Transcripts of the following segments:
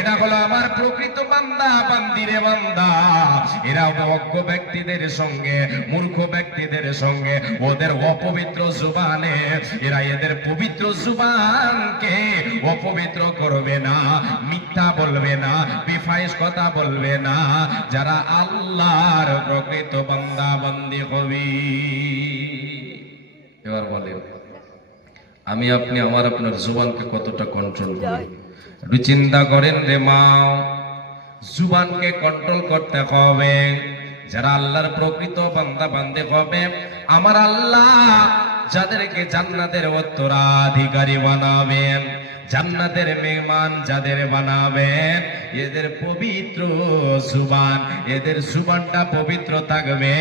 এটা হলো আমার প্রকৃত বান্দা বান্দিরে বান্দা। এরা অজ্ঞ ব্যক্তিদের সঙ্গে, মূর্খ ব্যক্তিদের সঙ্গে ওদের অপবিত্র জুবানে এরা এদের পবিত্র জুবানকে অপবিত্র করবে না, মিথ্যা বলবে না, বেফাইজ কথা বলবে না, যারা আল্লাহর প্রকৃত বান্দা বান্দি হবে। এবার বলেন আমি আপনি আমার আপনার জুবানকে কতটা কন্ট্রোল করি? একটু চিন্তা করেন রে মা, জুবানকে কন্ট্রোল করতে হবে। যারা আল্লাহর প্রকৃত বান্দা বান্দে হবে, আমার আল্লাহ যাদেরকে জান্নাতের উত্তরাধিকারী বানাবেন, জান্নাতের মেহমান যাদের বানাবেন, এদের পবিত্র জুবান, এদের জুবানটা পবিত্র থাকবে।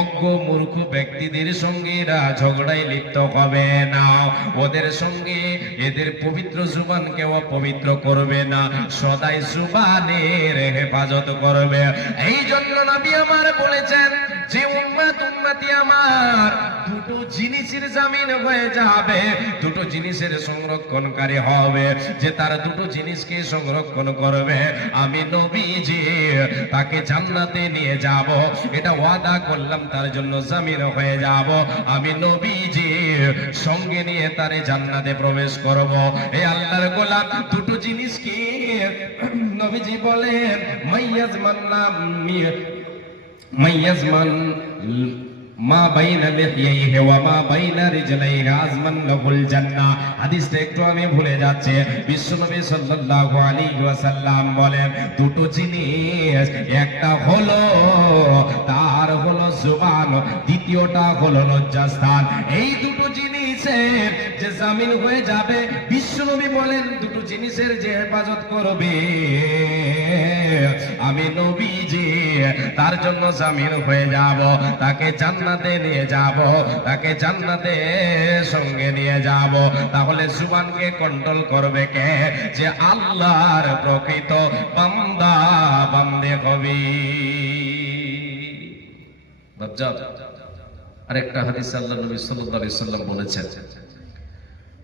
অজ্ঞ মূর্খ ব্যক্তিদের সঙ্গে এরা ঝগড়ায় লিপ্ত হবে না, ওদের সঙ্গে এদের পবিত্র জুবানকে অপবিত্র করবে না, সদাই জুবানের হেফাজত করবে। এই জন্য নবী আমার বলেছেন যে উম্মতি আমার দুটো জিনিসের জামিন হয়ে যাবে, দুটো জিনিসের সংরক্ষণকারী হবে। যে তার দুটো জিনিসকে সংরক্ষণ করবে, আমি নবীজি তাকে জান্নাতে নিয়ে যাব, এটা ওয়াদা করলাম, তার জন্য জামিন হয়ে যাব। আমি নবীজি সঙ্গে নিয়ে তারে জান্নাতে প্রবেশ করব। এই আল্লাহর গোলাম দুটো জিনিস কি? নবীজি বলেন মাইয়াজমান মা বাইনা লিহিয়াইহি ওয়া মা বাইনা রিজলাইহি আজমান লাহুল জান্নাহ। হাদিসটা একটু আমি ভুলে যাচ্ছে। বিশ্বনবী সাল্লাল্লাহু আলাইহি ওয়াসাল্লাম বলেন দুটো জিনিস, একটা হলো তার হলো জুবান, দ্বিতীয়টা হলো লজ্জাস্থান। এই দুটো জিনিসের যে জামিন হয়ে যাবে, বিশ্বনবী বলেন দুটো জিনিসের যে হেফাজত করবে, আমি নবীজি তার জন্য জামিন হয়ে যাব, তাকে জান্নাতে নিয়ে যাব, তাকে জান্নাতে সঙ্গে নিয়ে যাব। তাহলে জুবানকে কন্ট্রোল করবে কে? যে আল্লাহর প্রকৃত বান্দা বান্দে হবে। আরেকটা হাদিসে আল্লাহর নবী সাল্লাল্লাহু আলাইহি সাল্লাম বলেছেন,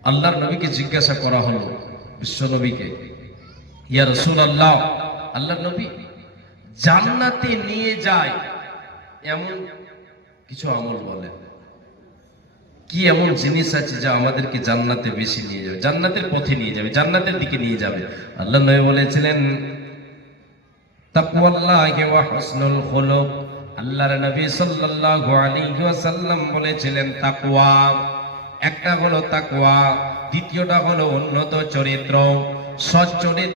আল্লাহর নবীকে জিজ্ঞাসা করা হলো, বিশ্ব নবীকে, ইয়া রাসূলুল্লাহ, আল্লাহর নবী জান্নাতে নিয়ে যায় এমন কিছু আমল বলে, কি এমন জিনিস আছে যা আমাদেরকে জান্নাতে বেশি নিয়ে যাবে, জান্নাতের পথে নিয়ে যাবে, জান্নাতের দিকে নিয়ে যাবে? আল্লাহর নবী বলেছিলেন তাকওয়াল্লাহি ওয়া হুসনুল খুলুক। আল্লাহর নবী সাল্লাল্লাহু আলাইহি ওয়াসাল্লাম বলেছিলেন তাকওয়া, একটা হলো তাকওয়া, দ্বিতীয়টা হলো উন্নত চরিত্র, সৎ চরিত্র।